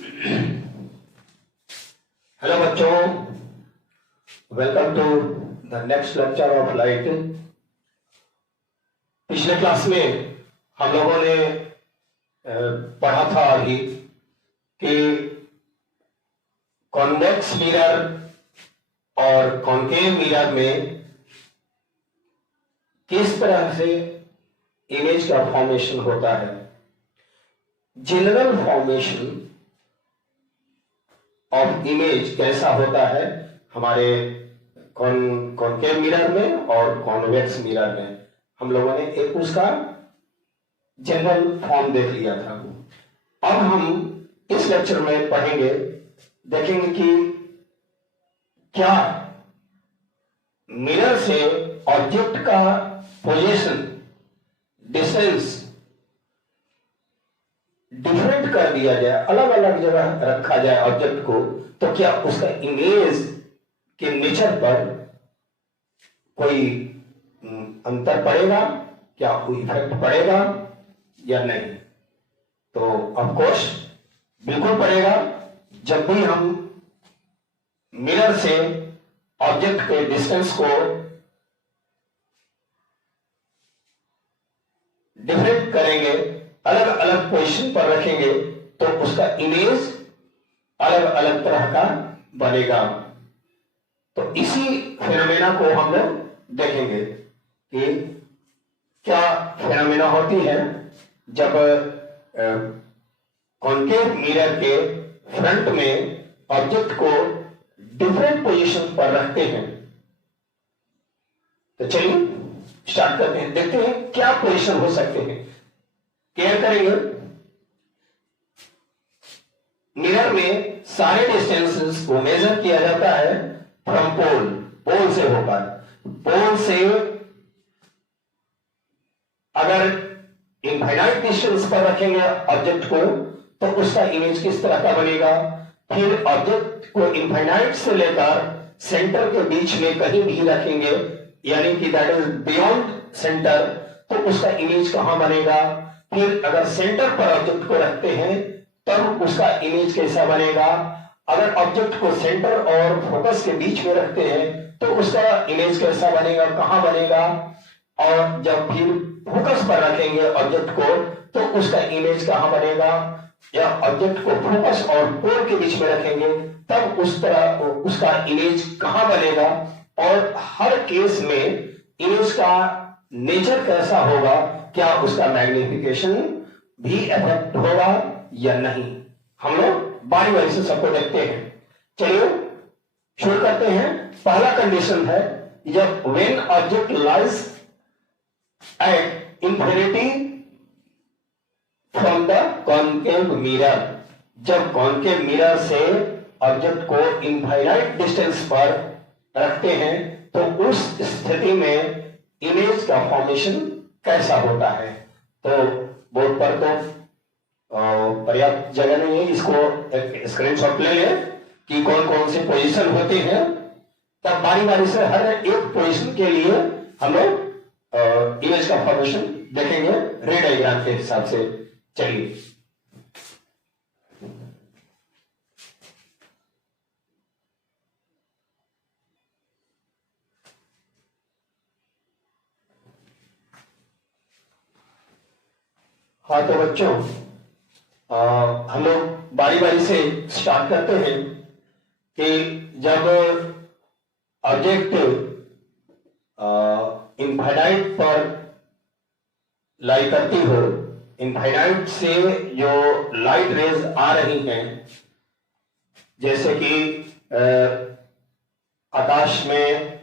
Hello बच्चों, welcome to the next lecture of light. पिछले class में हम लोगों ने पढ़ा था अभी कि कॉन्वेक्स मिरर और कॉन्केव मिरर में किस तरह से इमेज का फॉर्मेशन होता है। जनरल फॉर्मेशन ऑफ इमेज कैसा होता है हमारे कॉन्केव मिरर में और कॉन्वेक्स मिरर में। हम लोगों ने एक उसका जनरल फॉर्म देख लिया था। अब हम इस लेक्चर में पढ़ेंगे, देखेंगे कि क्या मिरर से ऑब्जेक्ट का पोजीशन डिस्टेंस डिफरेंट कर दिया जाए, अलग अलग जगह रखा जाए ऑब्जेक्ट को, तो क्या उसका इमेज के नेचर पर कोई अंतर पड़ेगा, क्या कोई इफेक्ट पड़ेगा या नहीं। तो ऑफ कोर्स बिल्कुल पड़ेगा। जब भी हम मिरर से ऑब्जेक्ट के डिस्टेंस को डिफरेंट करेंगे, अलग अलग पोजीशन पर रखेंगे, तो उसका इमेज अलग अलग तरह का बनेगा। तो इसी फेनोमेना को हम लोग देखेंगे कि क्या फेनोमेना होती है जब कॉन्केव मिरर के फ्रंट में ऑब्जेक्ट को डिफरेंट पोजीशन पर रखते हैं। तो चलिए स्टार्ट करते हैं, देखते हैं क्या पोजीशन हो सकते हैं। केयर करेंगे, मिरर में सारे डिस्टेंसेस को मेजर किया जाता है फ्रॉम पोल से होकर। पोल से अगर इनफाइनाइट डिस्टेंस पर रखेंगे ऑब्जेक्ट को, तो उसका इमेज किस तरह का बनेगा। फिर ऑब्जेक्ट को इनफाइनाइट से लेकर सेंटर के बीच में कहीं भी रखेंगे, यानी कि दैट इज बियॉन्ड सेंटर, तो उसका इमेज कहां बनेगा। फिर अगर सेंटर पर ऑब्जेक्ट को रखते हैं तब उसका इमेज कैसा बनेगा। अगर ऑब्जेक्ट को सेंटर और फोकस के बीच में रखते हैं तो उसका इमेज कैसा बनेगा, कहां बनेगा। और जब फिर फोकस पर रखेंगे ऑब्जेक्ट को तो उसका इमेज कहां बनेगा, या ऑब्जेक्ट को फोकस और पोल के बीच में रखेंगे तब उस तरह उसका इमेज कहां बनेगा। और हर केस में इमेज का नेचर कैसा होगा, क्या उसका मैग्निफिकेशन भी इफेक्ट होगा या नहीं। हम लोग बारी बारी से सबको देखते हैं। चलिए शुरू करते हैं। पहला कंडीशन है जब when object lies at infinity from the concave mirror. जब कॉन्केव मिरर से ऑब्जेक्ट को इनफाइनाइट डिस्टेंस पर रखते हैं तो उस स्थिति में इमेज का फॉर्मेशन कैसा होता है। तो बोर्ड पर तो पर्याप्त जगह नहीं है, इसको एक स्क्रीनशॉट ले लें कि कौन कौन से पोजीशन होते हैं। तब बारी बारी से हर एक पोजीशन के लिए हम लोग इमेज का फॉर्मेशन देखेंगे रे डायग्राम के हिसाब से। चलिए हाँ, तो बच्चों हम लोग बारी बारी से स्टार्ट करते हैं कि जब ऑब्जेक्ट इनफाइनाइट पर लाई करती हो, इनफाइनाइट से जो लाइट रेज आ रही हैं, जैसे कि आकाश में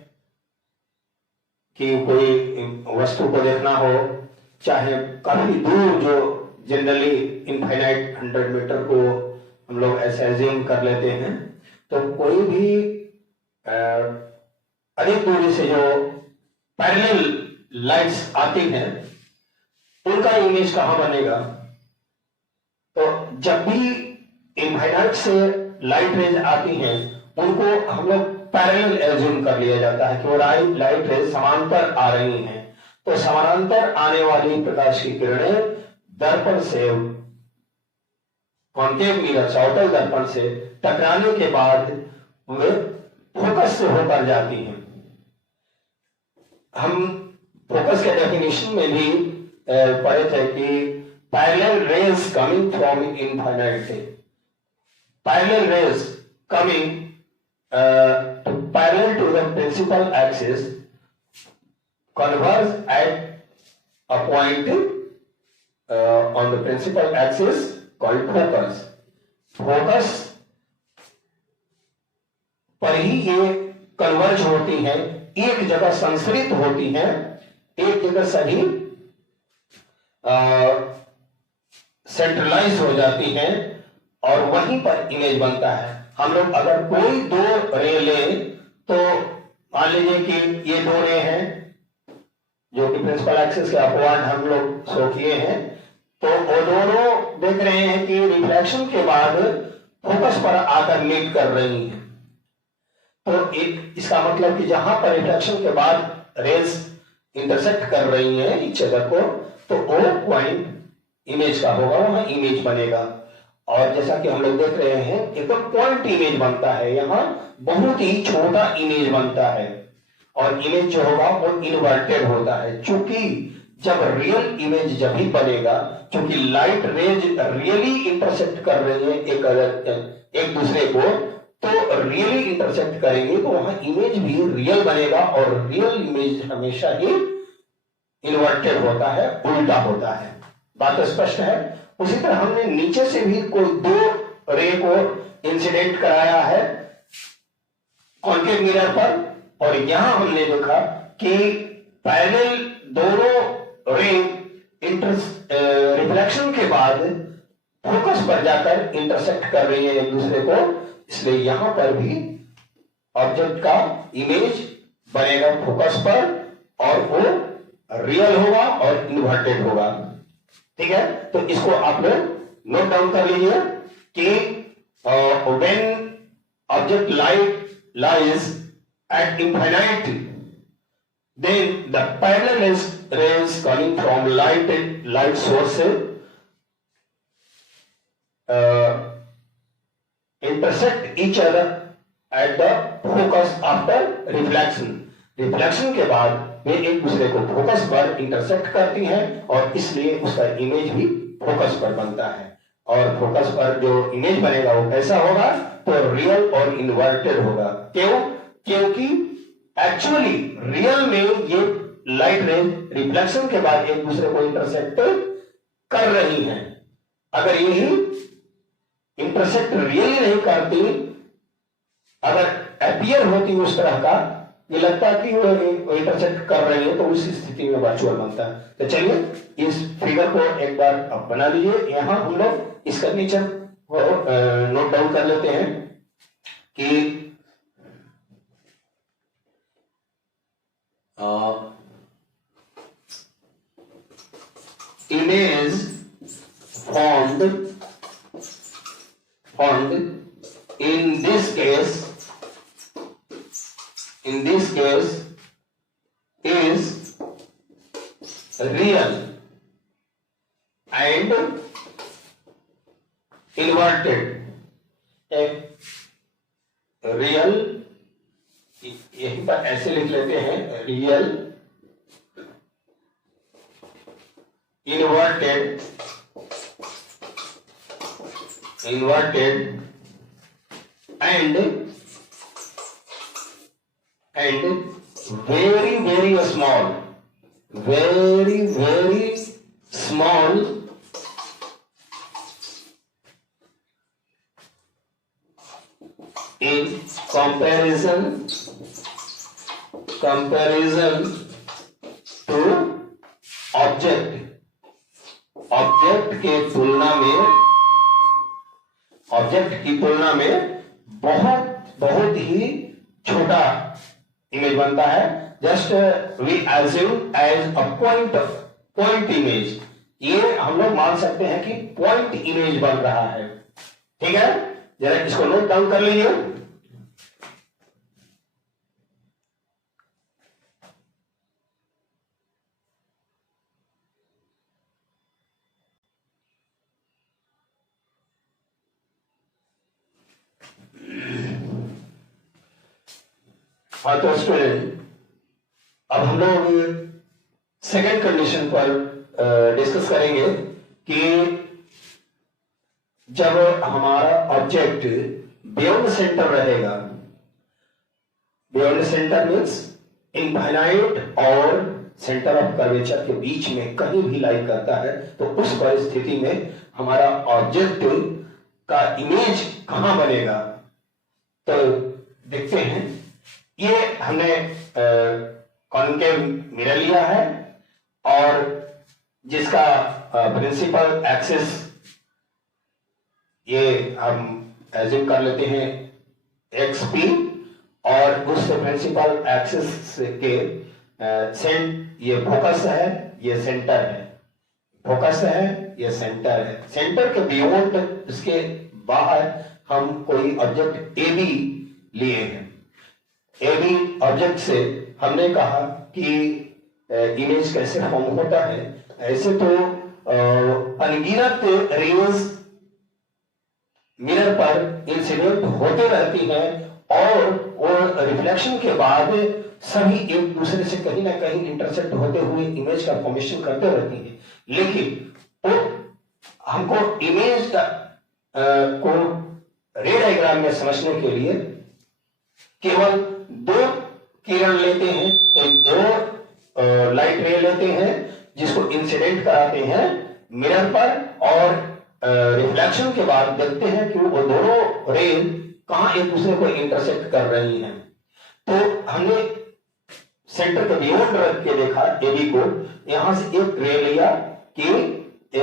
कि कोई वस्तु को देखना हो, चाहे काफी दूर जो जनरली इनफाइनाइट 100 मीटर को हम लोग ऐसे एज्यूम कर लेते हैं, तो कोई भी अधिक दूरी से जो पैरेलल लाइट्स आती हैं उनका इमेज कहां बनेगा। तो जब भी इनफाइनाइट से लाइट रेज आती हैं उनको हम लोग पैरेलल एज्यूम कर लिया जाता है कि वो लाइट रेज समांतर आ रही हैं। तो समानांतर आने वाली प्रकाश की किरणें दर्पण से कॉन्केव मिरर अवतल दर्पण से टकराने के बाद वे फोकस से होकर जाती हैं। हम फोकस के डेफिनेशन में भी पढ़े थे कि parallel rays coming from infinite, parallel rays coming parallel to the principal axis converge at a point on the principal axis called focus. Focus पर ही ये कन्वर्ज होती हैं, एक जगह संस्कृत होती हैं, एक जगह सभी सेंट्रलाइज हो जाती हैं और वहीं पर इमेज बनता है। हम लोग अगर कोई दो रे लें तो मान लीजिए कि ये दो रे हैं जो कि प्रिंसिपल एक्सिस के अपवार्ड हम लोग शो किए हैं, तो वो दोनों देख रहे हैं कि रिफ्लेक्शन के बाद फोकस पर आकर मीट कर रही हैं। तो एक इसका मतलब कि जहां पर रिफ्लेक्शन के बाद रेज इंटरसेक्ट कर रही हैं इस जगह को, तो वो पॉइंट इमेज का होगा, वहां इमेज बनेगा। और जैसा कि हम लोग देख रहे हैं एक पॉइंट इमेज बनता है, यहाँ बहुत ही छोटा इमेज बनता है और इमेज जो होगा वो इन्वर्टेड होता है। चूंकि जब रियल इमेज जब भी बनेगा, क्योंकि लाइट रेज रियली इंटरसेक्ट कर रही है एक दूसरे को, तो रियली इंटरसेक्ट करेंगे तो वहां इमेज भी रियल बनेगा और रियल इमेज हमेशा ही इन्वर्टेड होता है, उल्टा होता है। बात स्पष्ट है। उसी तरह हमने नीचे से भी कोई दो रे को इंसिडेंट कराया है कॉन्केव मिरर पर, और यहां हमने देखा कि पैरेलल दोनों रे रिफ्लेक्शन के बाद फोकस पर जाकर इंटरसेक्ट कर रही है एक दूसरे को, इसलिए यहां पर भी ऑब्जेक्ट का इमेज बनेगा फोकस पर और वो रियल होगा और इन्वर्टेड होगा। ठीक है, तो इसको आप लोग नोट डाउन कर लीजिए कि when object lies at infinity, then the parallel rays coming from light source intersect each other at the focus after reflection. Reflection के बाद वे एक दूसरे को फोकस पर इंटरसेक्ट करती हैं और इसलिए उसका इमेज भी फोकस पर बनता है। और फोकस पर जो इमेज बनेगा वो कैसा होगा, तो रियल और इन्वर्टेड होगा। क्यों? क्योंकि एक्चुअली रियल में ये लाइट रेज रिफ्लेक्शन के बाद एक दूसरे को इंटरसेक्ट कर रही हैं। अगर यही इंटरसेक्ट रियली नहीं करती, अगर अपीयर होती उस तरह का, ये लगता है कि वो इंटरसेक्ट कर रही है, तो उस स्थिति में वर्चुअल बनता है। तो चलिए इस फिगर को एक बार आप बना लीजिए। यहां हम लोग इसका नीचे नोट डाउन कर लेते हैं कि image formed in this case is real and inverted. एक रियल यहीं पर ऐसे लिख लेते हैं, real inverted and very small, very small in comparison to object की तुलना में बहुत ही छोटा इमेज बनता है। Just we assume as a point image, ये हम लोग मान सकते हैं कि पॉइंट इमेज बन रहा है। ठीक है, जरा इसको नोट डाउन कर लीजिए। हाँ तो स्टूडेंट, अब हम लोग सेकेंड कंडीशन पर डिस्कस करेंगे कि जब हमारा ऑब्जेक्ट बियॉन्ड सेंटर रहेगा, बियॉन्ड सेंटर मीन्स इनफाइनाइट और सेंटर ऑफ कर्वेचर के बीच में कहीं भी लाई करता है, तो उस परिस्थिति में हमारा ऑब्जेक्ट का इमेज कहां बनेगा। तो देखते हैं, ये हमने कॉन्केव मिरर लिया है और जिसका प्रिंसिपल एक्सिस ये हम एज्यूम कर लेते हैं एक्स पी, और उस प्रिंसिपल एक्सिस के ये फोकस है, ये सेंटर है, फोकस है, ये सेंटर है। सेंटर के बियॉन्ड, इसके बाहर हम कोई ऑब्जेक्ट ए बी लिए हैं। ए बी ऑब्जेक्ट से हमने कहा कि इमेज कैसे फॉर्म होता है। ऐसे तो अनगिनत रेज मिरर पर इंसिडेंट होते रहती हैं और वो रिफ्लेक्शन के बाद सभी एक दूसरे से कहीं ना कहीं इंटरसेक्ट होते हुए इमेज का फॉर्मेशन करते रहती हैं। लेकिन वो हमको इमेज का को रे डायग्राम में समझने के लिए केवल दो किरण लेते हैं, कोई दो लाइट रे लेते हैं जिसको इंसिडेंट कराते हैं मिरर पर, और रिफ्लेक्शन के बाद देखते हैं कि वो दोनों रे कहां एक दूसरे को इंटरसेक्ट कर रही हैं। तो हमने सेंटर के बियॉन्ड रख के देखा ए बी को, यहां से एक रे लिया कि ए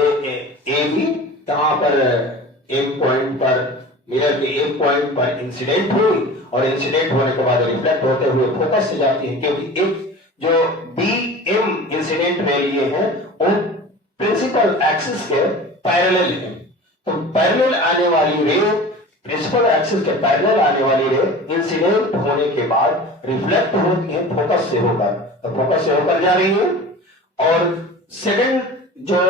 बी कहां पर एक पॉइंट पर, मिरर के एक पॉइंट पर इंसिडेंट हुई और इंसिडेंट होने के बाद रिफ्लेक्ट होते हुए फोकस से जाती है, क्योंकि एक जो बी एम इंसिडेंट रे लिए हैं वो प्रिंसिपल एक्सिस के पैरेलल है। तो पैरेलल आने वाली रे, प्रिंसिपल एक्सिस के पैरेलल आने वाली रे इंसिडेंट होने के बाद रिफ्लेक्ट होती है फोकस से होकर, तो फोकस से होकर जा रही है। और सेकंड जो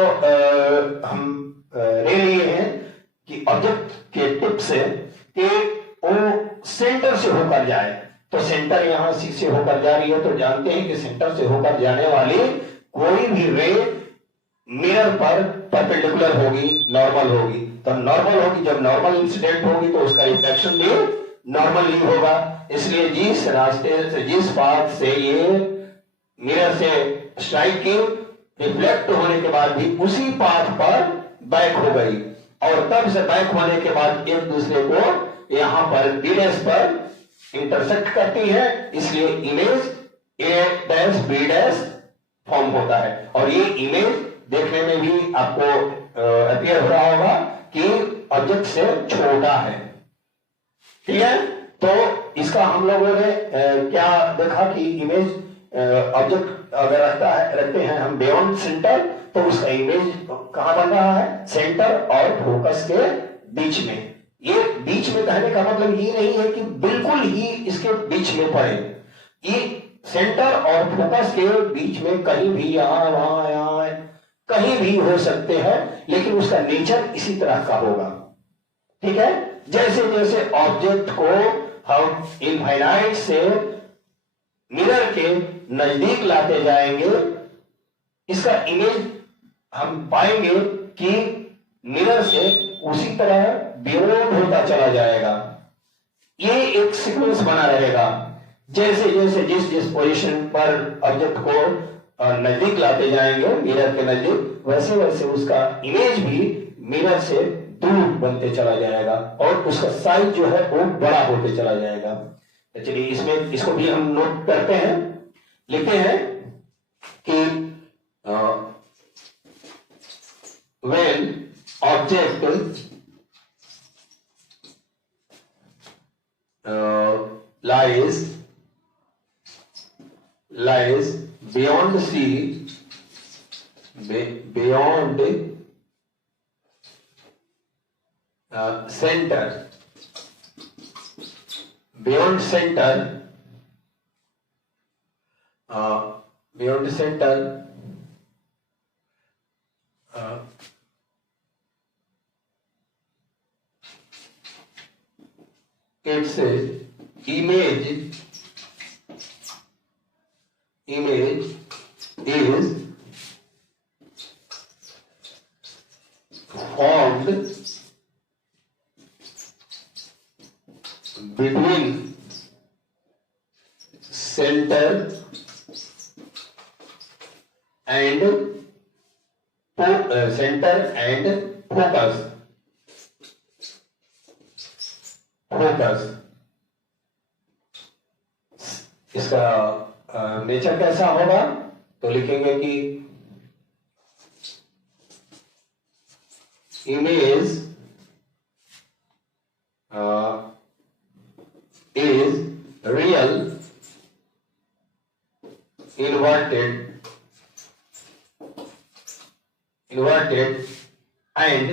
हम रे लिए हैं कि ऑब्जेक्ट के टिप से कि वो सेंटर से होकर जाए, तो सेंटर यहां सी से होकर जा रही है, तो जानते हैं कि सेंटर से होकर जाने वाली कोई भी रे मिरर पर परपेंडिकुलर होगी, नॉर्मल होगी। तो नॉर्मल होगी, जब नॉर्मल इंसिडेंट होगी तो उसका रिफ्लेक्शन भी नॉर्मल ही होगा। इसलिए जिस रास्ते से, जिस पाथ से ये मिरर से स्ट्राइक की, रिफ्लेक्ट होने के बाद भी उसी पाथ पर बैक हो गई, और तब से बैक होने के बाद एक दूसरे को यहां पर बी डैश पर इंटरसेक्ट करती है, इसलिए image A dash B dash form होता है। और ये इमेज देखने में भी आपको अपीयर हो रहा होगा कि ऑब्जेक्ट से छोटा है, ठीक है। तो इसका हम लोगों ने क्या देखा कि इमेज ऑब्जेक्ट अगर रखते हैं हम बियॉन्ड सेंटर, तो उसका इमेज कहां बन रहा है, सेंटर और फोकस के बीच में। ये बीच में कहने का मतलब ये नहीं है कि बिल्कुल ही इसके बीच में पड़े, ये सेंटर और फोकस के बीच में कहीं भी, यहां वहां यहां कहीं भी हो सकते हैं, लेकिन उसका नेचर इसी तरह का होगा, ठीक है। जैसे जैसे ऑब्जेक्ट को हम इनफाइनाइट से मिरर के नजदीक लाते जाएंगे, इसका इमेज हम पाएंगे कि मिरर से उसी तरह बियॉन्ड होता चला जाएगा। ये एक सीक्वेंस बना रहेगा, जैसे जैसे जिस जिस पोजीशन पर ऑब्जेक्ट को नजदीक लाते जाएंगे मिरर के नजदीक, वैसे वैसे उसका इमेज भी मिरर से दूर बनते चला जाएगा और उसका साइज जो है वो बड़ा होते चला जाएगा। तो चलिए इसमें इसको भी हम नोट करते हैं, लिखते हैं कि when object lies beyond C, beyond center, beyond center, beyond center, its image formed between center and focus. इसका नेचर कैसा होगा? तो लिखेंगे कि image is real inverted and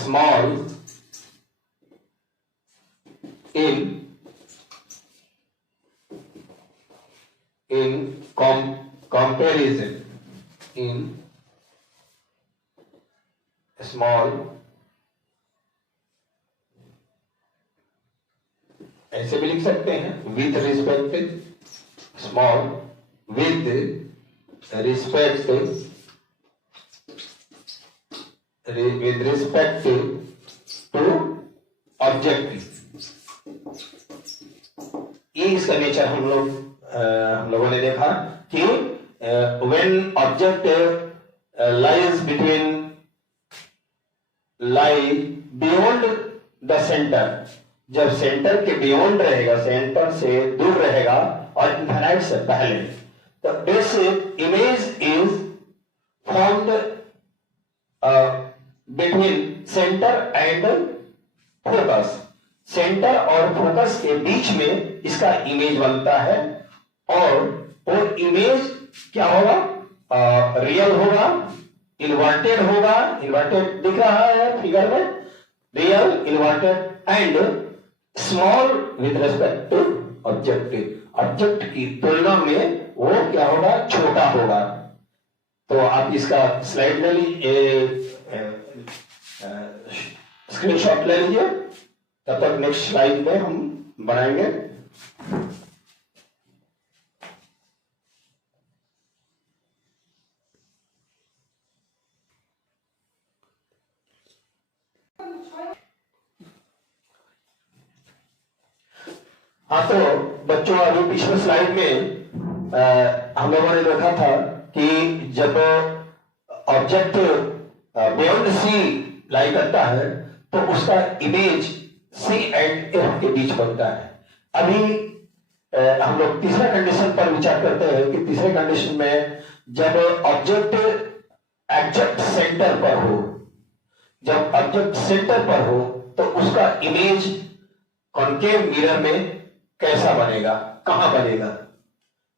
small in comparison small, ऐसे भी लिख सकते हैं with respect small with respect to objective. ये इसका नेचर हम लोगों ने देखा कि when object lies beyond the center, जब सेंटर के बियॉन्ड रहेगा, सेंटर से दूर रहेगा और इनफाइनाइट से पहले, तो this image is formed between centre and focus. Centre और फोकस के बीच में इसका इमेज बनता है और वो इमेज क्या होगा? रियल होगा, इन्वर्टेड होगा. इन्वर्टेड दिख रहा है फिगर में, real, inverted and small with respect to object. Object की तुलना में वो क्या होगा? छोटा होगा. तो आप इसका स्लाइड ले लीजिए, स्क्रीनशॉट ले लीजिए, तब तक नेक्स्ट स्लाइड में हम बनाएंगे. हाँ, तो बच्चों अभी पिछले स्लाइड में हम लोगों ने देखा था कि जब ऑब्जेक्ट बियॉन्ड सी लाई करता है तो उसका इमेज सी एंड एफ के बीच बनता है. अभी हम लोग तीसरा कंडीशन पर विचार करते हैं कि तीसरे कंडीशन में जब ऑब्जेक्ट एग्जैक्ट सेंटर पर हो, जब ऑब्जेक्ट सेंटर पर हो तो उसका इमेज कॉन्केव मिरर में कैसा बनेगा, कहां बनेगा?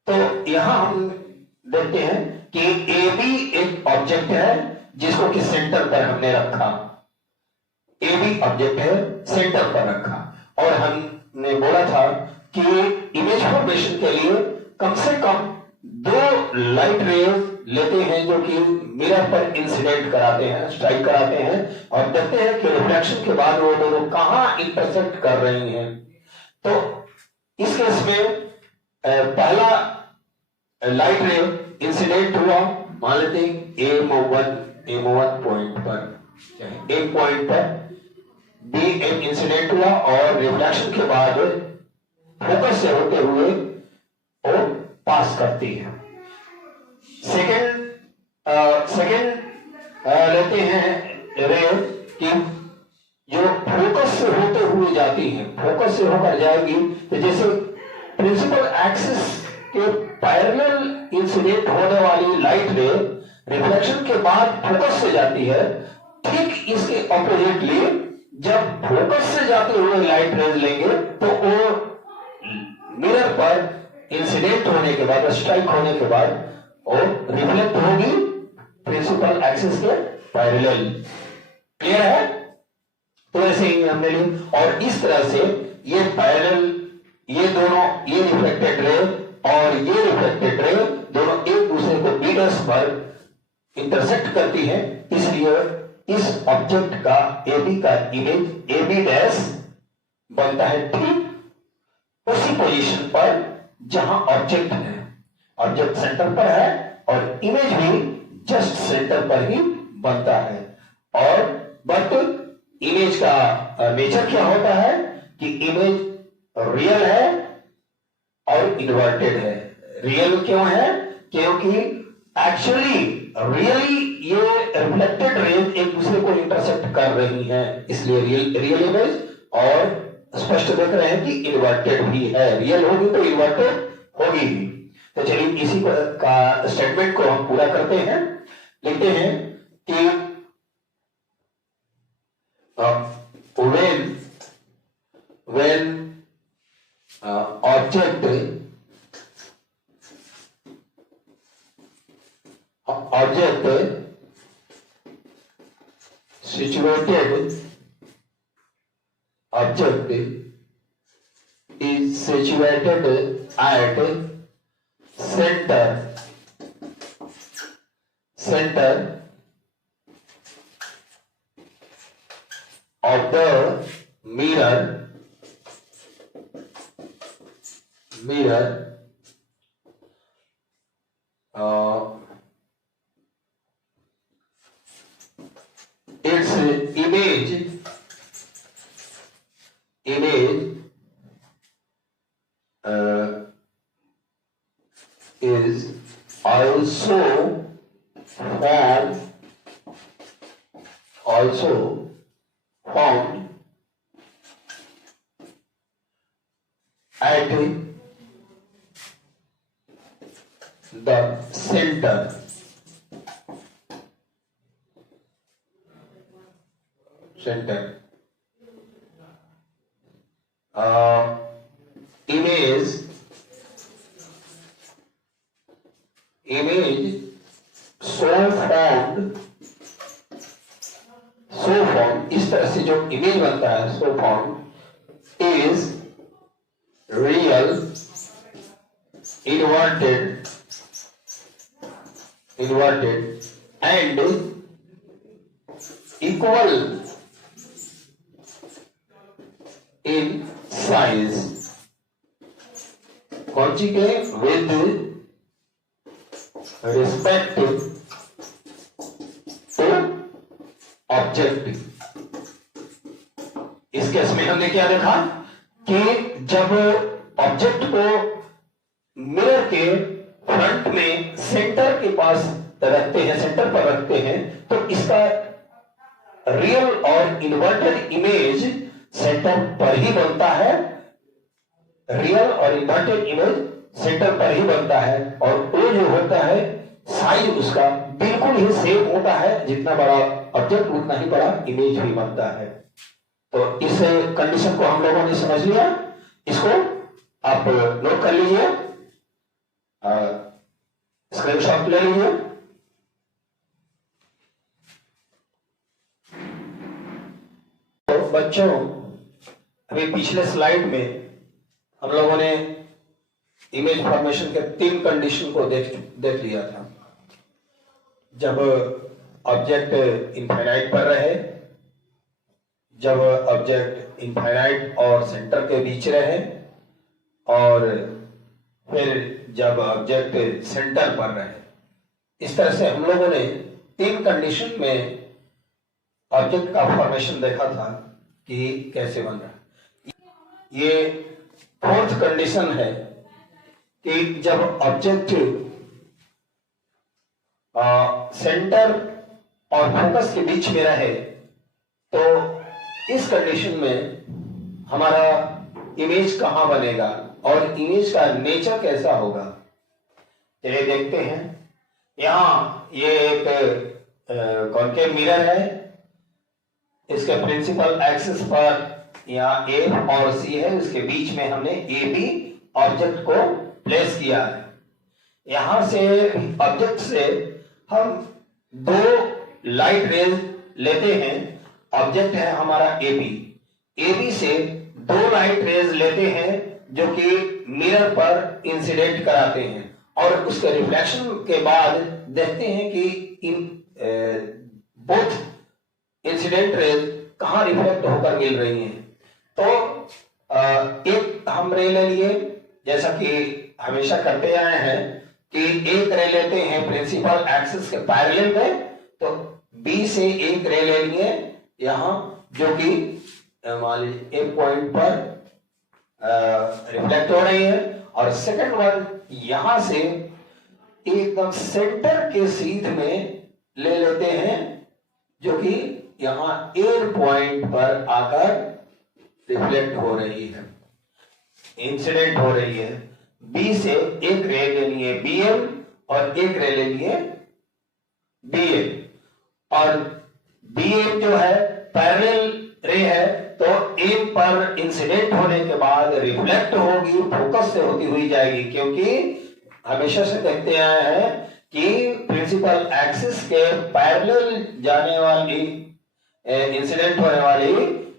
तो यहां हम देखते हैं कि ए बी एक ऑब्जेक्ट है जिसको कि सेंटर पर हमने रखा. ए बी ऑब्जेक्ट है, सेंटर पर रखा, और हमने बोला था कि इमेज फॉर्मेशन के लिए कम से कम 2 लाइट रेज लेते हैं जो कि मिरर पर इंसिडेंट कराते हैं, स्ट्राइक कराते हैं, और देखते हैं कि रिफ्लेक्शन के बाद वो दोनों कहां इंटरसेक्ट कर रही हैं. तो इस केस में पहला लाइट रे इंसिडेंट हुआ, मान लेते हैं M1 पॉइंट पर, एक पॉइंट पर बी एक इंसिडेंट हुआ और रिफ्लेक्शन के बाद फोकस से होते हुए वो पास करती है. सेकेंड लेते हैं रे कि जो फोकस से होते हुए जाती है, फोकस से होकर जाएगी, तो जैसे प्रिंसिपल एक्सिस के पैरेलल इंसिडेंट होने वाली लाइट रे रिफ्लेक्शन के बाद फोकस से जाती है, ठीक इसके ऑपोजिटली जब फोकस से जाते हुए लाइट रेज लेंगे तो वो मिरर पर इंसिडेंट होने के बाद, स्ट्राइक होने के बाद वो रिफ्लेक्ट होगी प्रिंसिपल एक्सिस के पैरेलल. क्लियर है? तो ऐसे ही हमने ली, और इस तरह से ये पैरेलल, ये दोनों, ये रिफ्लेक्टेड रे और ये रिफ्लेक्टेड रे दोनों एक दूसरे को बी डैश पर इंटरसेक्ट करती है. इसलिए इस ऑब्जेक्ट का AB का इमेज AB डैश बनता है ठीक उसी पोजीशन पर जहां ऑब्जेक्ट है. ऑब्जेक्ट सेंटर पर है और इमेज भी जस्ट सेंटर पर ही बनता है। और बट इमेज का नेचर क्या होता है कि इमेज रियल है और इन्वर्टेड है। रियल क्यों है? क्योंकि एक्चुअली रियली ये रिफ्लेक्टेड रेज एक दूसरे को इंटरसेक्ट कर रही हैं, इसलिए रियल इमेज। और स्पष्ट देख रहे हैं कि इन्वर्टेड भी है, रियल होगी तो इन्वर्टेड होगी भी। तो चलिए इसी का स्टेटमेंट को हम पूरा करते हैं। लिखते हैं कि when object is situated at center of the mirror its image is also found at the center image so formed इस तरह से जो इमेज बनता है so formed is real inverted and equal in size conjugate with respect to object। इस case में हमने क्या देखा कि जब ऑब्जेक्ट को मिरर के फ्रंट में सेंटर के पास रखते हैं, सेंटर पर रखते हैं, तो इसका रियल और इन्वर्टेड इमेज सेंटर पर ही बनता है। रियल और इन्वर्टेड इमेज सेंटर पर ही बनता है और वो जो होता है साइज उसका बिल्कुल ही सेम होता है, जितना बड़ा ऑब्जेक्ट उतना ही बड़ा इमेज भी बनता है। तो इस कंडीशन को हम लोगों ने समझ लिया, इसको आप नोट कर लीजिए, स्क्रीनशॉट ले लीजिए। तो बच्चों अभी पिछले स्लाइड में हम लोगों ने इमेज फॉर्मेशन के 3 कंडीशन को देख लिया था। जब ऑब्जेक्ट इनफाइनाइट पर रहे, जब ऑब्जेक्ट इनफाइनाइट और सेंटर के बीच रहे, और फिर जब ऑब्जेक्ट सेंटर पर रहे। इस तरह से हम लोगों ने 3 कंडीशन में ऑब्जेक्ट का फॉर्मेशन देखा था कि कैसे बन रहा है। ये 4th कंडीशन है कि जब ऑब्जेक्ट सेंटर और फोकस के बीच में रहे, तो इस कंडीशन में हमारा इमेज कहां बनेगा और इमेज का नेचर कैसा होगा। चलिए देखते हैं। यहां ये एक कॉन्केव मिरर है, इसके प्रिंसिपल एक्सिस पर यहाँ ए और सी है, इसके बीच में हमने ए बी ऑब्जेक्ट को प्लेस किया है। यहां से ऑब्जेक्ट से हम 2 लाइट रेज लेते हैं। ऑब्जेक्ट है हमारा एबी से 2 लाइट रेज लेते हैं जो कि मिरर पर इंसिडेंट कराते हैं, और उसके रिफ्लेक्शन के बाद देखते हैं कि बोथ इंसिडेंट रेज कहां रिफ्लेक्ट होकर मिल रही हैं। तो एक हम रे ले लिए, जैसा कि हमेशा करते आए हैं, कि एक रे लेते हैं प्रिंसिपल एक्सिस के पैरेलल में, तो बी से एक रे ले लिए यहां, जो कि मान लीजिए एक पॉइंट पर रिफ्लेक्ट हो रही है, और सेकंड वन यहां से एकदम सेंटर के सीध में ले लेते हैं, जो कि यहां एन पॉइंट पर आकर रिफ्लेक्ट हो रही है, इंसिडेंट हो रही है। बी से एक रे ले लिए बीएम और एक रे ले लिए बीएम, और बीएम जो है पैरेलल रे है, तो एम पर इंसिडेंट होने के बाद रिफ्लेक्ट होगी, फोकस से होती हुई जाएगी, क्योंकि हमेशा से देखते आए हैं कि प्रिंसिपल एक्सिस के पैरेलल जाने वाली इंसिडेंट होने वाली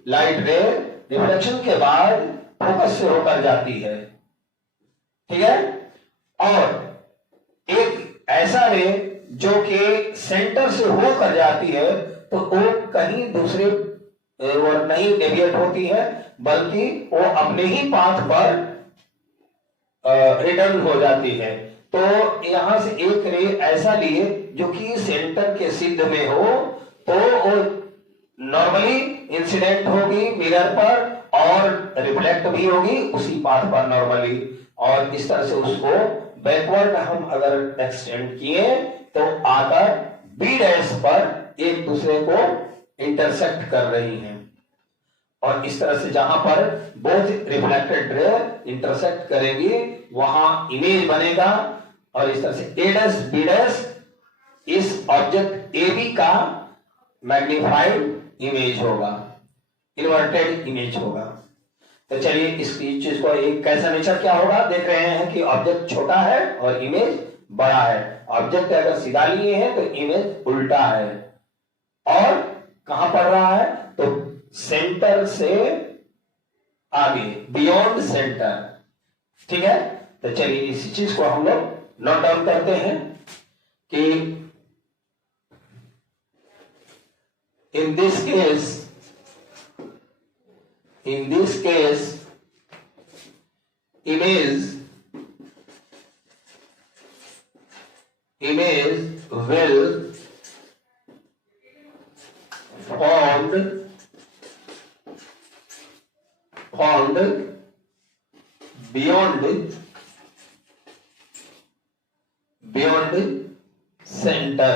लाइट रे रिफ्लेक्शन के बाद फोकस से होकर जाती है, ठीक है। और एक ऐसा रे जो कि सेंटर से होकर जाती है, तो वो कहीं दूसरे और नहीं डेविएट होती है, बल्कि वो अपने ही पाथ पर रिटर्न हो जाती है। तो यहां से एक रे ऐसा लिए जो कि सेंटर के सिद्ध में हो, तो वो नॉर्मली इंसिडेंट होगी मिरर पर और रिफ्लेक्ट भी होगी उसी पाथ पर नॉर्मली, और इस तरह से उसको बैकवर्ड हम अगर एक्सटेंड किए तो आकर बी डैश पर एक दूसरे को इंटरसेक्ट कर रही हैं, और इस तरह से जहां पर बोथ रिफ्लेक्टेड रे इंटरसेक्ट करेंगी वहां इमेज बनेगा, और इस तरह से ए डैश बी डैश इस ऑब्जेक्ट ए बी का मैग्नीफाइड इमेज होगा, इन्वर्टेड इमेज होगा। तो चलिए इस चीज को एक कैसा नेचर क्या होगा देख रहे हैं कि ऑब्जेक्ट छोटा है और इमेज बड़ा है। ऑब्जेक्ट अगर सीधा लिए हैं तो इमेज उल्टा है, और कहां पड़ रहा है तो सेंटर से आगे, बियॉन्ड सेंटर, ठीक है। तो चलिए इसी चीज को हम लोग नोट डाउन करते हैं कि in this case image will found beyond center,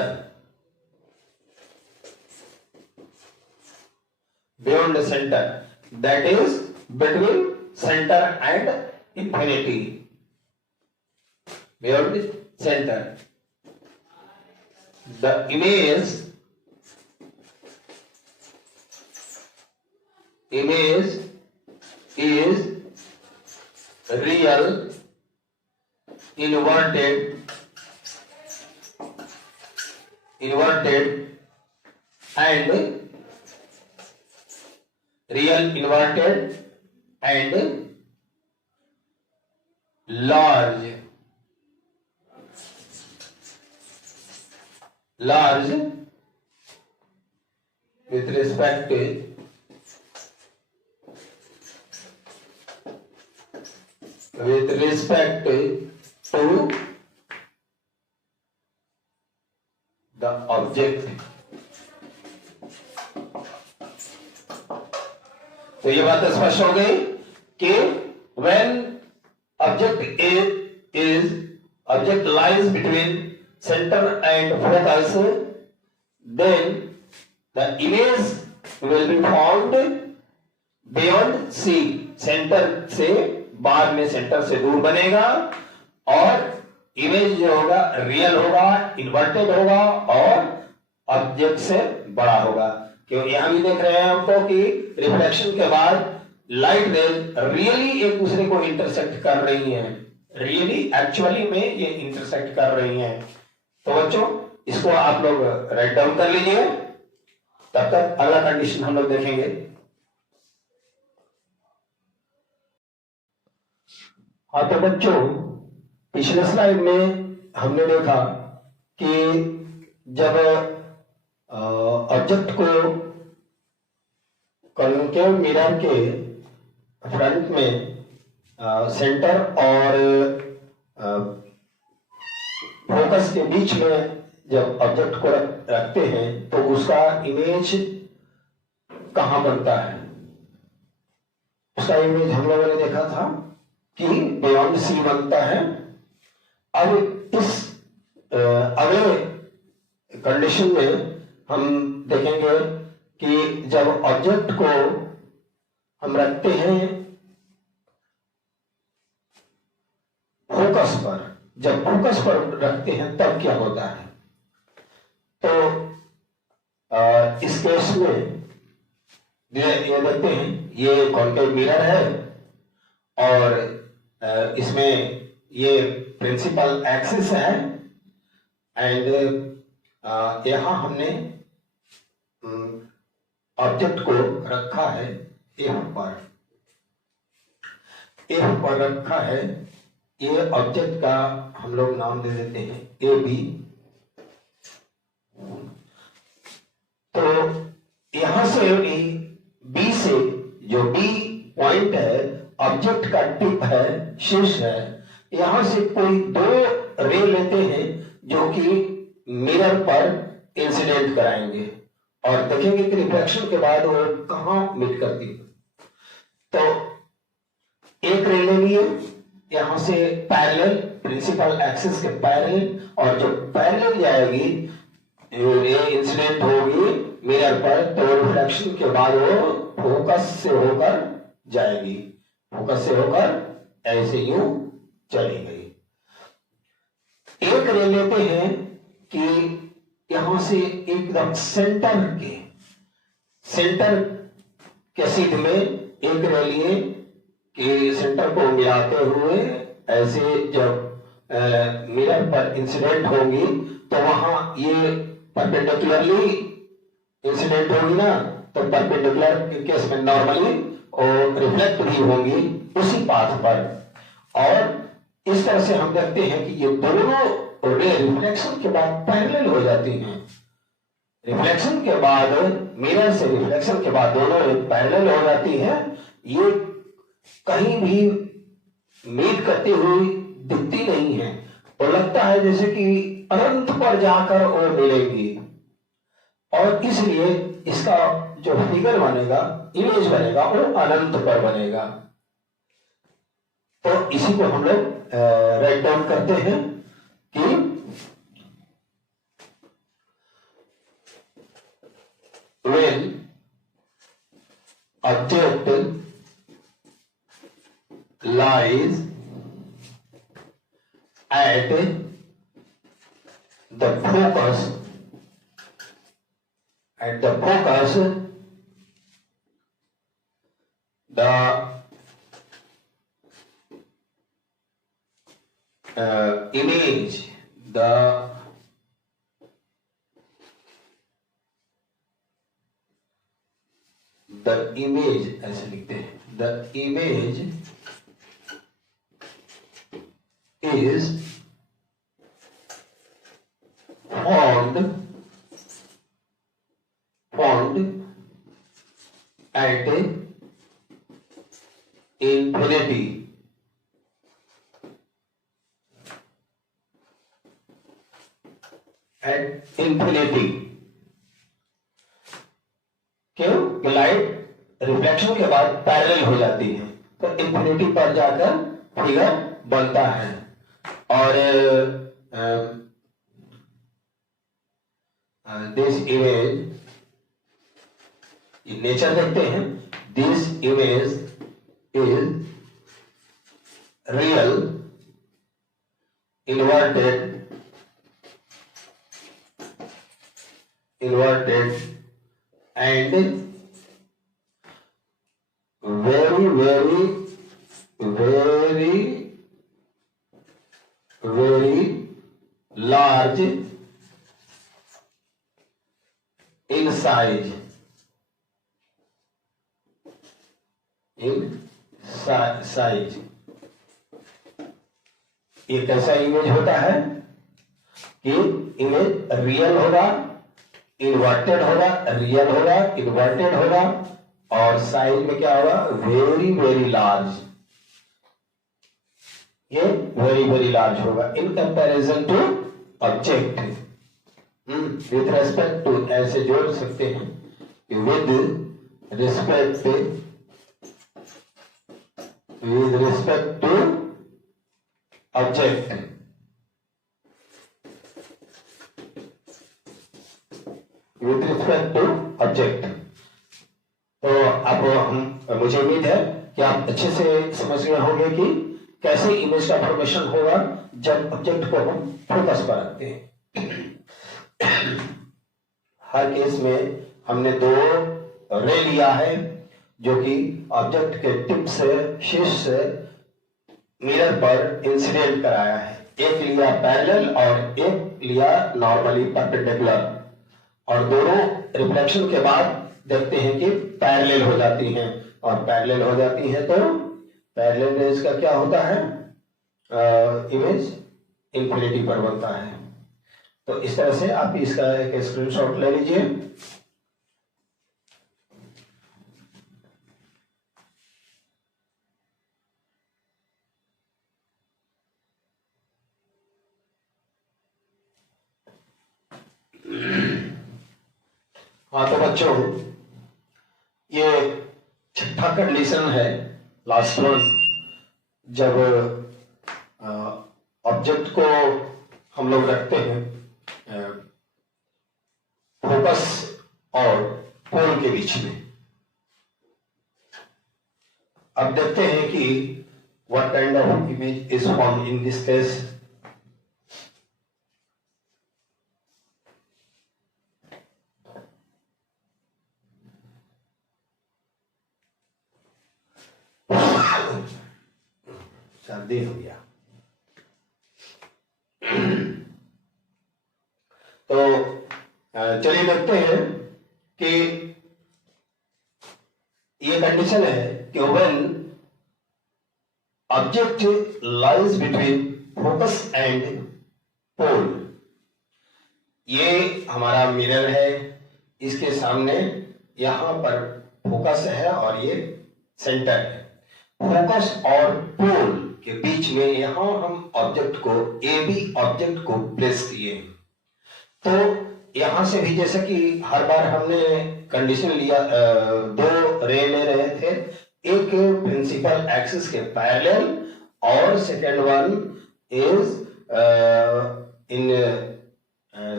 beyond the center, that is between center and infinity, beyond the center. The image is real inverted and real inverted and large with respect to the object। तो ये बात स्पष्ट हो गई कि when object lies between center and focus, then the image will be found beyond C, centre से बाद में सेंटर से दूर बनेगा, और इमेज जो होगा रियल होगा, इन्वर्टेड होगा और ऑब्जेक्ट से बड़ा होगा। क्यों यहां भी देख रहे हैं हमको कि रिफ्लेक्शन के बाद लाइट रेज रियली एक दूसरे को इंटरसेक्ट कर रही हैं, रियली एक्चुअली में ये इंटरसेक्ट कर रही हैं। तो बच्चों इसको आप लोग राइट डाउन कर लीजिए, तब तक अगला कंडीशन हम लोग देखेंगे। हाँ तो बच्चों पिछले स्लाइड में हमने देखा कि जब ऑब्जेक्ट को कॉन्केव मिरर के फ्रंट में सेंटर और फोकस के बीच में जब ऑब्जेक्ट को रखते हैं तो उसका इमेज कहां बनता है? उसका इमेज हम लोगों ने देखा था कि बियॉन्ड सी बनता है। अब इस अगले कंडीशन में हम देखेंगे कि जब ऑब्जेक्ट को हम रखते हैं फोकस पर, जब फोकस पर रखते हैं तब क्या होता है? तो इस केस में ये देखते हैं, ये कॉन्केव मिरर है और इसमें ये प्रिंसिपल एक्सिस है एंड यहां हमने ऑब्जेक्ट को रखा है एफ पर रखा है। ये ऑब्जेक्ट का हम लोग नाम दे देते हैं ए बी। तो यहां से बी से जो बी पॉइंट है, ऑब्जेक्ट का टिप है, शीर्ष है, यहां से कोई दो रे लेते हैं जो कि मिरर पर इंसिडेंट कराएंगे और देखेंगे कि रिफ्लेक्शन के बाद वो कहां मीट करती है। तो एक रे ले लिए यहां से पैरेलल, प्रिंसिपल एक्सिस के पैरेलल, और जो पैरेलल जाएगी ये इंसिडेंट होगी मिरर पर, तो रिफ्लेक्शन के बाद वो फोकस से होकर जाएगी, फोकस से होकर ऐसे यूं चली गई। एक रे लेते हैं कि यहां से एकदम सेंटर के सीध में एक रे लिए कि सेंटर को मिलाते हुए ऐसे जब मिरर पर इंसिडेंट होगी तो वहां ये परपेंडिकुलरली इंसिडेंट होगी ना, तो परपेंडिकुलर के केस में नॉर्मली और रिफ्लेक्ट भी होंगी उसी पाथ पर। और इस तरह से हम देखते हैं कि ये दोनों रे रिफ्लेक्शन के बाद पैरेलल हो जाती हैं। रिफ्लेक्शन के बाद मिरर से रिफ्लेक्शन के बाद दोनों रे पैरेलल हो जाती है। ये कहीं भी मीट करती हुई दिखती नहीं है, तो लगता है जैसे कि अनंत पर जाकर वो मिलेगी, और इसलिए इसका जो फिगर बनेगा, इमेज बनेगा, वो अनंत पर बनेगा। तो इसी को हम लोग राइट डाउन करते हैं कि when object lies at the focus, the image, the image ऐसे लिखते हैं, the image is formed at infinity, क्यों? लाइट रिफ्लेक्शन के बाद पैरेलल हो जाती है, तो इंफिनिटी पर जाकर फिगर बनता है। और दिस इमेज, नेचर देखते हैं, this image is real inverted and very large in size, ये कैसा इमेज होता है कि इमेज रियल होगा, इन्वर्टेड होगा, रियल होगा, इन्वर्टेड होगा, और साइज में क्या होगा? Very large. ये वेरी लार्ज होगा in comparison to object with respect to, ऐसे जोड़ सकते हैं कि with respect to object, with respect to object. तो अब मुझे उम्मीद है कि आप अच्छे से समझ गए होंगे कि कैसे इमेज का फॉर्मेशन होगा जब ऑब्जेक्ट को हम फोकस पर रखते हैं। हर केस में हमने दो रे लिया है जो कि ऑब्जेक्ट के टिप से, शीर्ष से मिरर पर इंसिडेंट कराया है। एक लिया पैरेलल और एक लिया नॉर्मली परपेंडिकुलर, और दोनों रिफ्लेक्शन के बाद देखते हैं कि पैरेलल हो जाती हैं, और पैरेलल हो जाती हैं तो पैरेलल रेज का क्या होता है, इमेज इंफिनिटी पर बनता है। तो इस तरह से आप इसका एक स्क्रीनशॉट ले लीजिए। हाँ तो बच्चों, ये छठा कंडीशन है, लास्ट वन। जब ऑब्जेक्ट को हम लोग रखते हैं फोकस और पोल के बीच में, अब देखते हैं कि what kind of image is form in this case. सर्दी हो गया तो चलिए देखते हैं कि ये कंडीशन है कि when object lies between focus and pole, ये हमारा मिरर है, इसके सामने यहां पर फोकस है और ये सेंटर है। फोकस और पोल के बीच में यहां हम ऑब्जेक्ट को, ए बी ऑब्जेक्ट को प्लेस किए। तो यहां से भी जैसे कि हर बार हमने कंडीशन लिया, दो रे ले रहे थे, एक प्रिंसिपल एक्सिस के पैरेलल और second one is in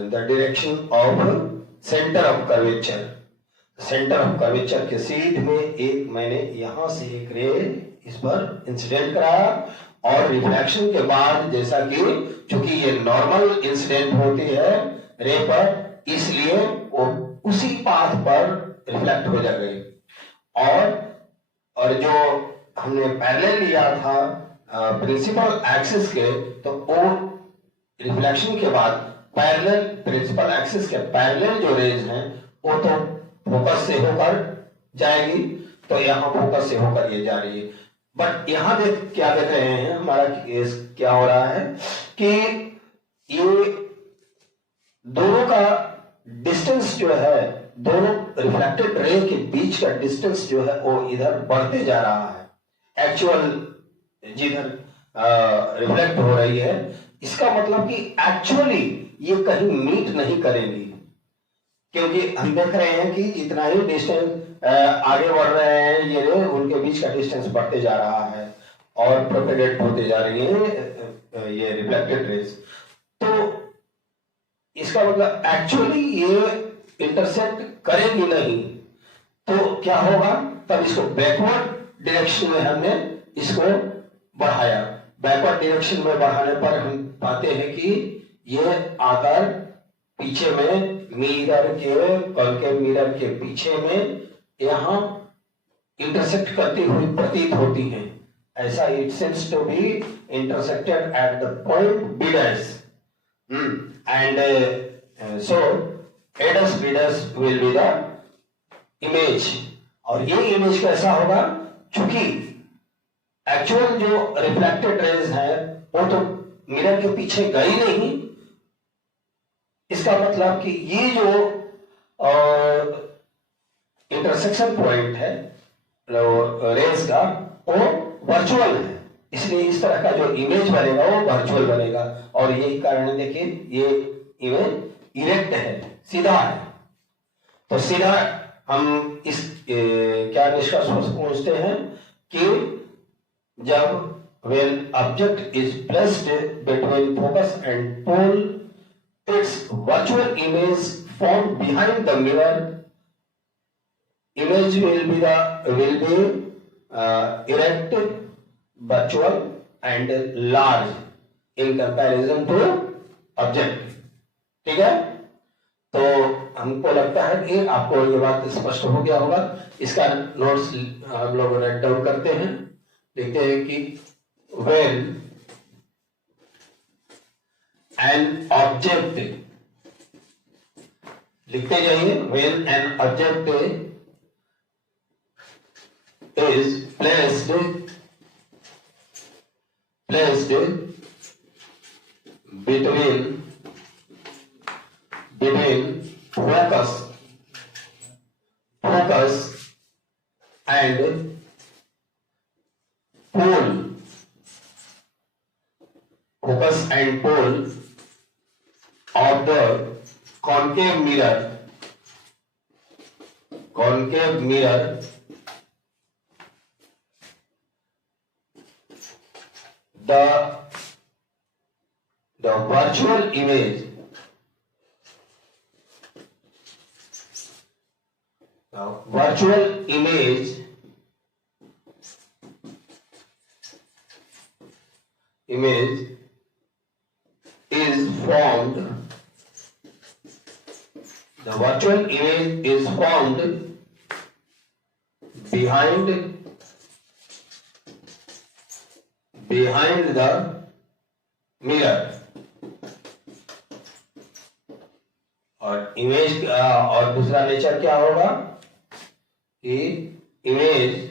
the direction of centre of curvature. Centre of curvature के सीध में एक मैंने यहां से एक रे इस पर इंसिडेंट कराया, और रिफ्लेक्शन के बाद जैसा कि चूंकि ये नॉर्मल इंसिडेंट होती है रे पर, इसलिए वो उसी पाथ पर रिफ्लेक्ट हो जाएगी। और जो हमने पैरेलल लिया था प्रिंसिपल एक्सिस के, तो वो रिफ्लेक्शन के बाद पैरेलल, प्रिंसिपल एक्सिस के पैरेलल जो रेज हैं वो तो फोकस से होकर जाएगी, तो यहां फोकस से होकर ये जा रही है। बट यहां क्या देख रहे हैं, हमारा केस क्या हो रहा है कि ये दोनों का डिस्टेंस जो है, दोनों रिफ्लेक्टेड रे के बीच का डिस्टेंस जो है वो इधर बढ़ते जा रहा है। एक्चुअल जिधर रिफ्लेक्ट हो रही है, इसका मतलब कि एक्चुअली ये कहीं मीट नहीं करेंगी, क्योंकि हम देख रहे हैं कि जितना ही डिस्टेंस आगे बढ़ रहे हैं ये रे, उनके बीच का डिस्टेंस बढ़ते जा रहा है और प्रोपेगेट होते जा रही है ये रिफ्लेक्टेड रेज। तो इसका मतलब एक्चुअली ये इंटरसेक्ट करेंगी नहीं, तो क्या होगा, तब इसको बैकवर्ड डायरेक्शन में हमने इसको बढ़ाया। बैकवर्ड डायरेक्शन में बढ़ाने पर हम पाते हैं कि ये आकर पीछे में मिरर के, कॉन्केव मिरर के पीछे में यहां इंटरसेक्ट करती हुई प्रतीत होती हैं। ऐसा it seems to be intersected at the point B dash, and so A dash B dash will be the image. और ये इमेज कैसा होगा, चूंकि एक्चुअल जो रिफ्लेक्टेड रेज है वो तो मिरर के पीछे गई नहीं, इसका मतलब कि ये जो इंटरसेक्शन पॉइंट है रेज का, वो वर्चुअल है, इसलिए इस तरह का जो इमेज बनेगा वो वर्चुअल बनेगा। और यही कारण है, देखिए ये इमेज इरेक्ट है, सीधा है। तो सीधा हम इस क्या निष्कर्ष पहुंचते हैं कि जब when object is placed between focus and pole, its virtual image formed behind the mirror image will be erect, virtual and large in comparison to object। ठीक है, तो हमको लगता है कि आपको ये बात स्पष्ट हो गया होगा। इसका नोट्स हम लोगों ने डाउन करते हैं, देखते हैं कि when an object, लिखते जाइए, when an object is placed between focus and pole, focus and pole of the concave mirror, the virtual image, image is formed, the virtual image is formed behind the mirror। और image और दूसरा nature क्या होगा कि image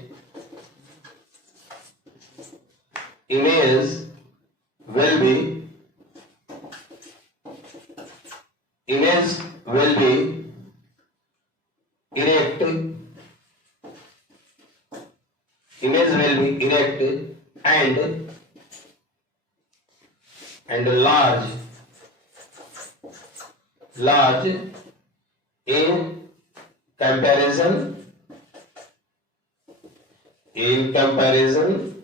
will be erect, and large in comparison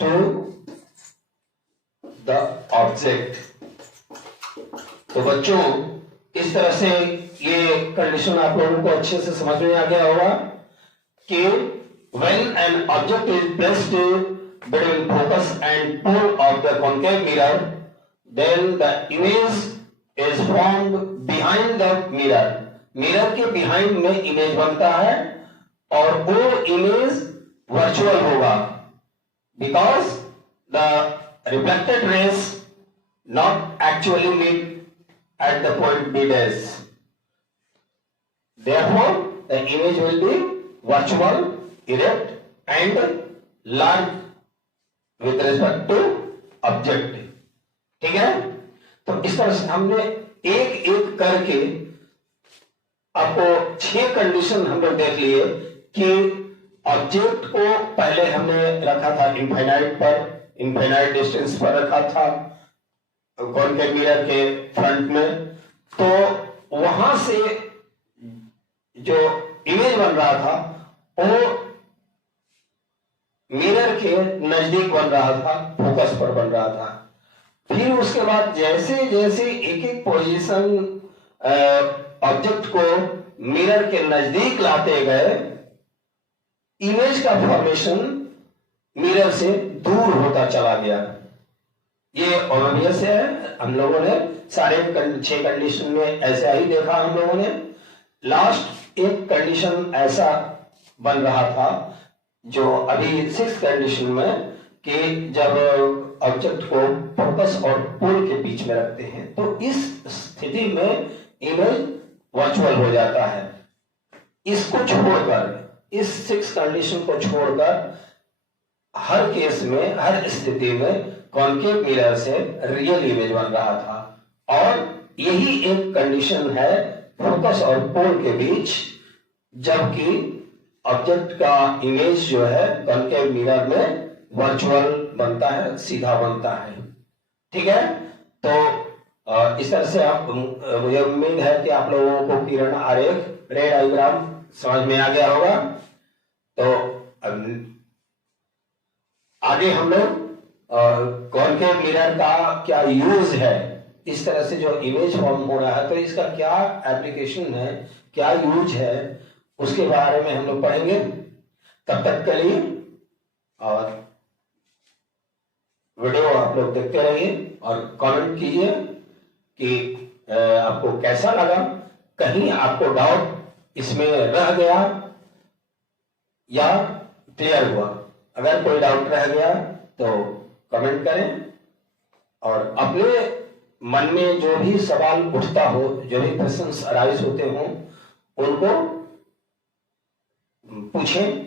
to the object। तो बच्चों, इस तरह से ये कंडीशन आप लोगों को अच्छे से समझ में आ गया होगा कि when an object is placed between focus and pole of the concave mirror, then the image is formed behind the mirror। Mirror के बिहाइंड में इमेज बनता है और वो इमेज वर्चुअल होगा, because the reflected rays not actually meet at the point B dash, therefore the image will be virtual, erect and large with respect to object। ठीक है, तो इस तरह से हमने एक एक करके आपको 6 कंडीशन हम लोग देख लिए कि ऑब्जेक्ट को पहले हमने रखा था इनफाइनाइट डिस्टेंस पर रखा था कॉनकेव मिरर के फ्रंट में, तो वहां से जो इमेज बन रहा था वो मिरर के नजदीक बन रहा था, फोकस पर बन रहा था। फिर उसके बाद जैसे जैसे एक एक पोजीशन ऑब्जेक्ट को मिरर के नजदीक लाते गए, इमेज का फॉर्मेशन मिरर से दूर होता चला गया। ये ऑब्वियस है, हम लोगों ने सारे 6 कंडीशन में ऐसा ही देखा। हम लोगों ने लास्ट एक कंडीशन ऐसा बन रहा था जो अभी 6th कंडीशन में, कि जब ऑब्जेक्ट को फोकस और पोल के बीच में रखते हैं तो इस स्थिति में इमेज वर्चुअल हो जाता है। इसको छोड़कर, इस 6 कंडीशन को छोड़कर हर केस में, हर स्थिति में कॉनकेव मिरर से रियल इमेज बन रहा था। और यही एक कंडीशन है फोकस और पोल के बीच, जबकि ऑब्जेक्ट का इमेज जो है कॉन्केव मिरर में वर्चुअल बनता है, सीधा बनता है। ठीक है, तो इस तरह से आप, मुझे उम्मीद है कि आप लोगों को किरण आरेख, रे डायग्राम समझ में आ गया होगा। तो आगे हम लोग कॉन्केव मिरर का क्या यूज है, इस तरह से जो इमेज फॉर्म हो रहा है तो इसका क्या एप्लीकेशन है, क्या यूज है, उसके बारे में हम लोग पढ़ेंगे। तब तक के लिए और वीडियो आप लोग देखते रहिए और कमेंट कीजिए कि आपको कैसा लगा, कहीं आपको डाउट इसमें रह गया या क्लियर हुआ। अगर कोई डाउट रह गया तो कमेंट करें और अपने मन में जो भी सवाल उठता हो, जो भी प्रश्न अराइज होते हों, उनको पूछें।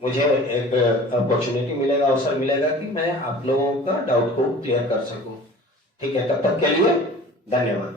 मुझे एक अपॉर्चुनिटी मिलेगा, अवसर मिलेगा कि मैं आप लोगों का डाउट को क्लियर कर सकूं। ठीक है, तब तक के लिए धन्यवाद।